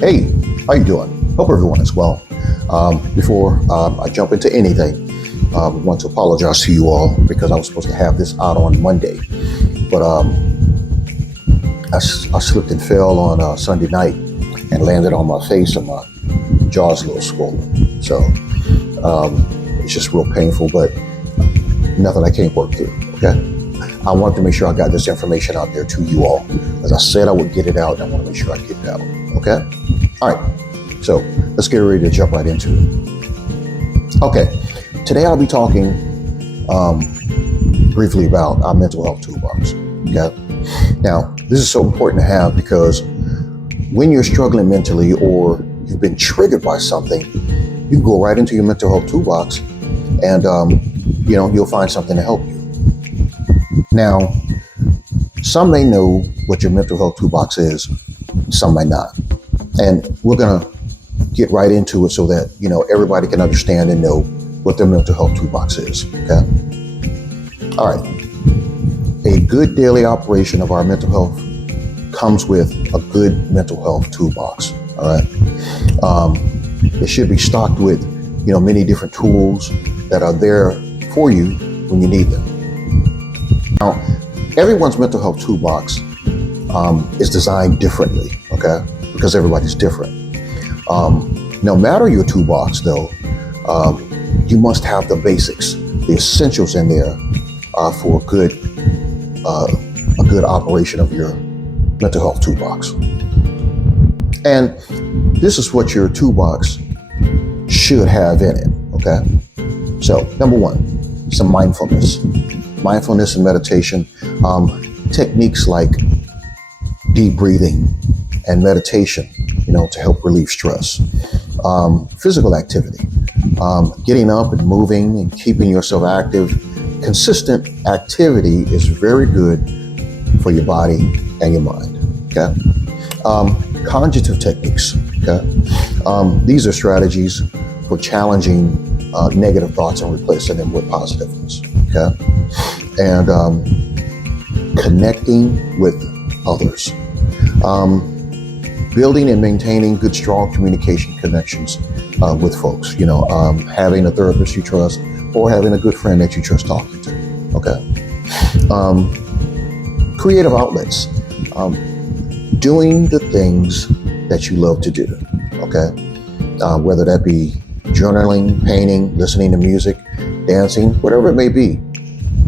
Hey, how you doing? Hope everyone is well. Before I jump into anything, I want to apologize to you all because I was supposed to have this out on Monday, but I slipped and fell on Sunday night and landed on my face and my jaw's a little swollen. So it's just real painful, but nothing I can't work through. Okay. I wanted to make sure I got this information out there to you all. As I said, I would get it out, and I want to make sure I get it out. Okay? All right. So let's get ready to jump right into it. Okay. Today I'll be talking briefly about our mental health toolbox. Okay? Now, this is so important to have because when you're struggling mentally or you've been triggered by something, you can go right into your mental health toolbox and, you'll find something to help you. Now, some may know what your mental health toolbox is, some may not. And we're going to get right into it so that, everybody can understand and know what their mental health toolbox is, okay? All right. A good daily operation of our mental health comes with a good mental health toolbox, all right? It should be stocked with, many different tools that are there for you when you need them. Now, everyone's mental health toolbox is designed differently, okay? Because everybody's different. No matter your toolbox, though, you must have the basics, the essentials in there for a good operation of your mental health toolbox. And this is what your toolbox should have in it, okay? So, number one, some mindfulness. Mindfulness and meditation, techniques like deep breathing and meditation, to help relieve stress. Physical activity, getting up and moving and keeping yourself active. Consistent activity is very good for your body and your mind, okay? Cognitive techniques, okay? These are strategies for challenging negative thoughts and replacing them with positive ones, okay? And connecting with others. Building and maintaining good, strong communication connections with folks, having a therapist you trust or having a good friend that you trust talking to, okay? Creative outlets. Doing the things that you love to do, okay? Whether that be journaling, painting, listening to music, dancing, whatever it may be,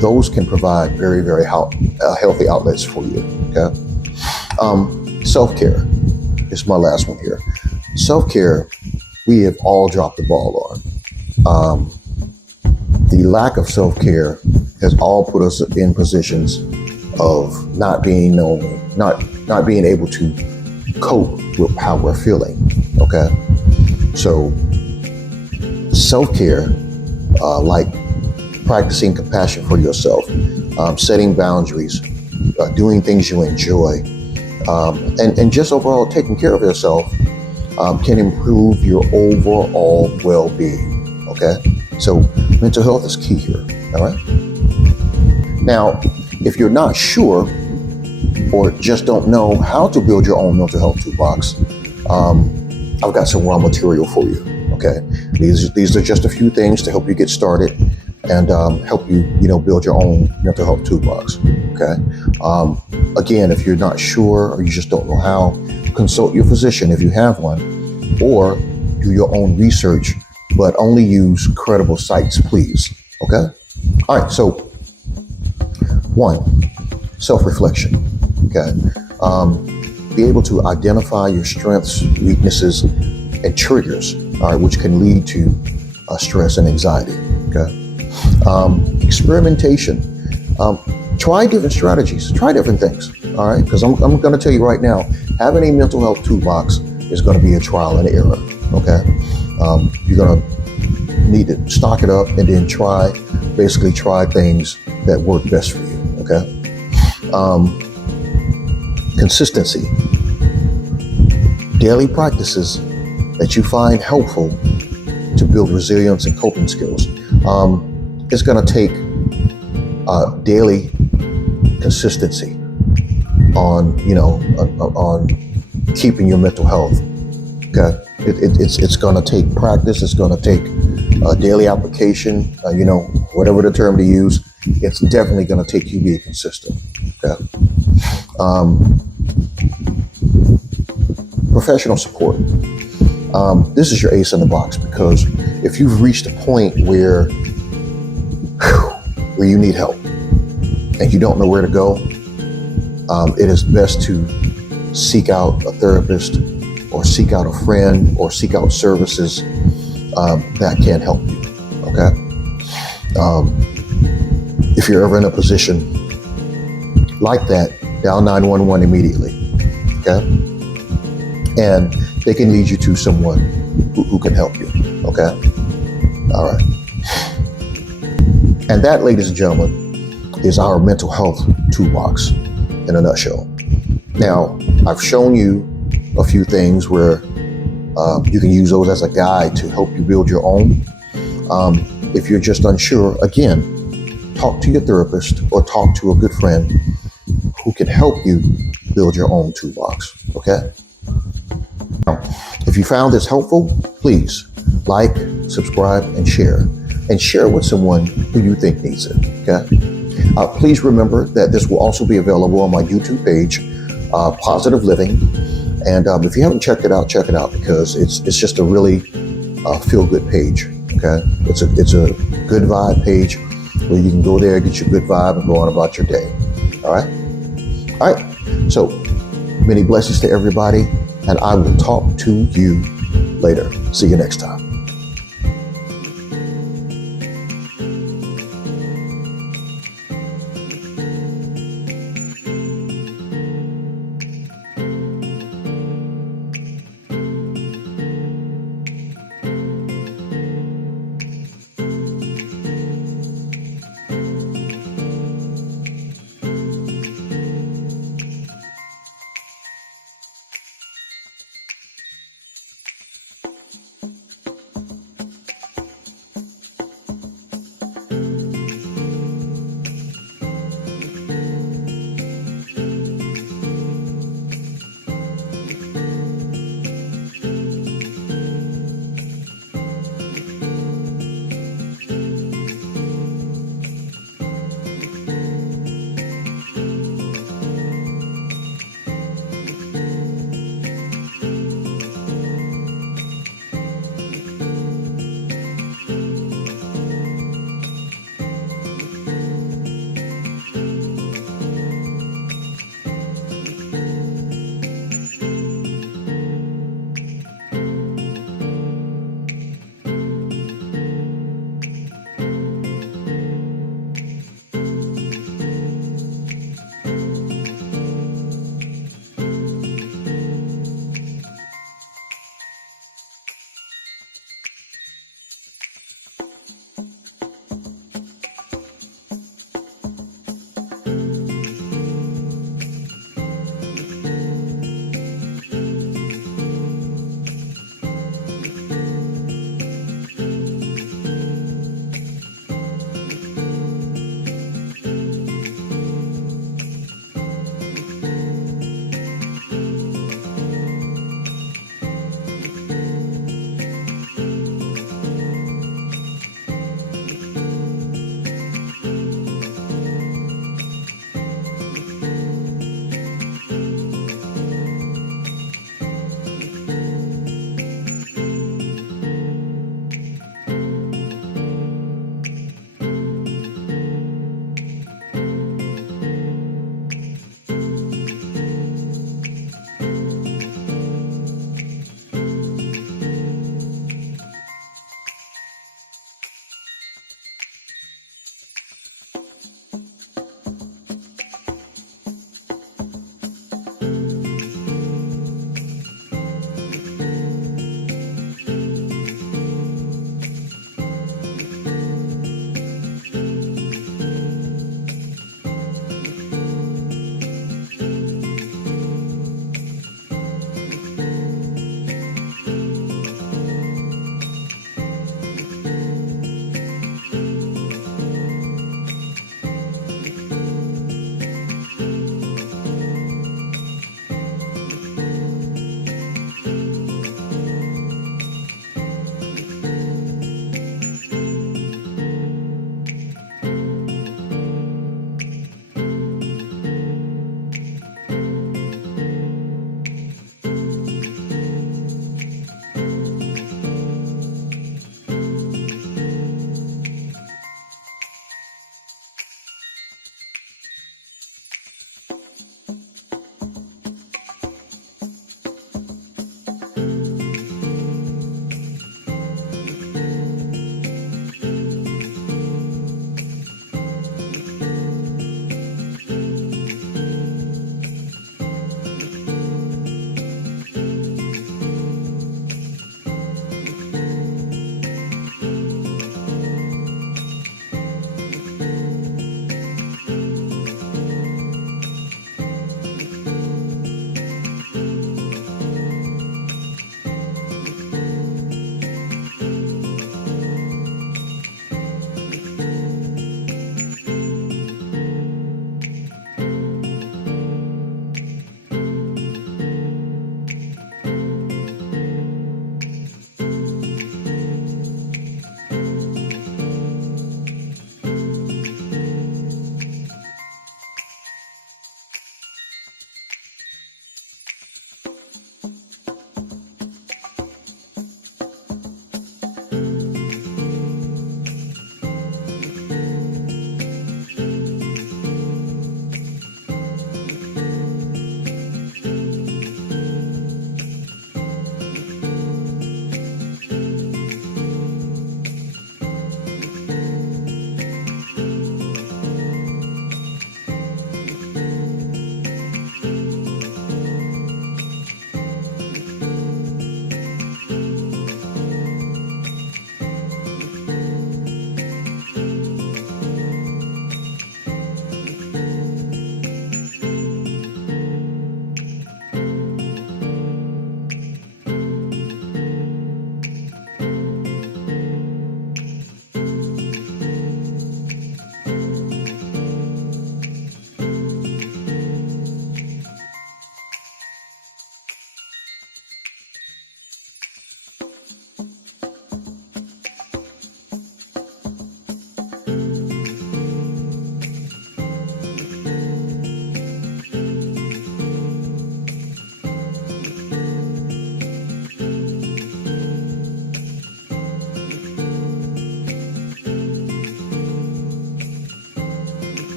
those can provide very, very healthy outlets for you, okay? Self-care is my last one here. Self-care, we have all dropped the ball on. The lack of self-care has all put us in positions of not being able to cope with how we're feeling, okay? So self-care, like practicing compassion for yourself, setting boundaries, doing things you enjoy, and just overall taking care of yourself can improve your overall well-being, okay? So mental health is key here, all right? Now, if you're not sure or just don't know how to build your own mental health toolbox, I've got some raw material for you, okay? These are just a few things to help you get started and help you, build your own mental health toolbox, okay? Again, if you're not sure or you just don't know how, consult your physician if you have one, or do your own research, but only use credible sites, please, okay? All right, so one, self-reflection, okay? Be able to identify your strengths, weaknesses, and triggers, all right, which can lead to stress and anxiety, okay? Experimentation. Try different strategies, try different things, all right? Because I'm going to tell you right now, having a mental health toolbox is going to be a trial and error, okay? You're going to need to stock it up and then try things that work best for you, okay? Consistency. Daily practices that you find helpful to build resilience and coping skills. It's going to take daily consistency on keeping your mental health Okay, it's going to take practice. It's going to take daily application. Whatever the term to use, it's definitely going to take you being consistent. Okay. Professional support. This is your ace in the box, because if you've reached a point where you need help and you don't know where to go, it is best to seek out a therapist, or seek out a friend, or seek out services that can help you. Okay. If you're ever in a position like that, dial 911 immediately. Okay. And they can lead you to someone who can help you. Okay. All right. And that, ladies and gentlemen, is our mental health toolbox in a nutshell. Now, I've shown you a few things where you can use those as a guide to help you build your own. If you're just unsure, again, talk to your therapist or talk to a good friend who can help you build your own toolbox. Okay. Now, if you found this helpful, please like, subscribe, and share with someone who you think needs it. Okay. Please remember that this will also be available on my YouTube page, Positive Living. And if you haven't checked it out, check it out, because it's just a really feel-good page. Okay, it's a good vibe page where you can go there, get your good vibe, and go on about your day. All right. So many blessings to everybody, and I will talk to you later. See you next time.